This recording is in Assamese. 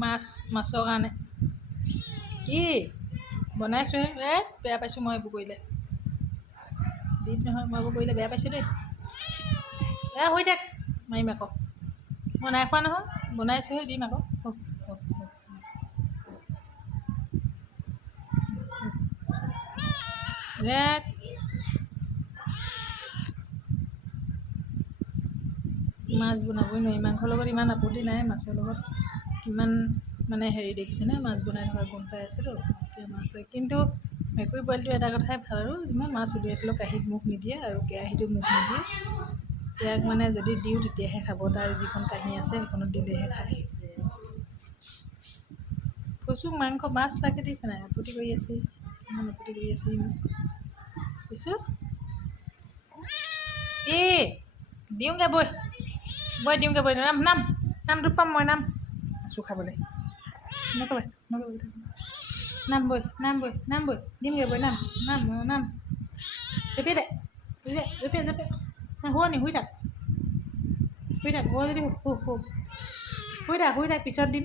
মাছৰ কাৰণে কি বনাইছোঁহে বেয়া পাইছোঁ মই এইবোৰ কৰিলে দিম নহয় মই এইবোৰ কৰিলে বেয়া পাইছোঁ দেই হৈ থাক মাৰিম আকৌ মই নাই খোৱা নহয় বনাইছোঁহে দিম আকৌ মাছ বনাবই নোৱাৰি মাংসৰ লগত ইমান আপত্তি নাই মাছৰ লগত কিমান মানে হেৰি দেখিছেনে মাছ বনাই থকা গম পাই আছেতো এতিয়া মাছ লাগে কিন্তু মেকুৰী পোৱালিটো এটা কথাই ভাল আৰু যিমান মাছ উলিয়াই থ'লেও কাঁহীত মুখ নিদিয়ে আৰু কেৰাহীটো মুখ নিদিয়ে ইয়াক মানে যদি দিওঁ তেতিয়াহে খাব তাৰ যিখন কাঁহী আছে সেইখনত দিলেহে খায় কৈছোঁ মাংস মাছ লাগে দিছে নাই আপত্তি কৰি আছে কিমান আপত্তি কৰি আছে মোক কৈছোঁ দিওঁগৈ বৈ দিওঁগৈ বৈ নাম দুখ পাম মই নাম আছোঁ খাবলৈ নক'বা নাম বৈ দিমগৈ বৈ নাম জঁপিয়াই দে শুৱনি শুই থাক যদি শুই থাক পিছত দিম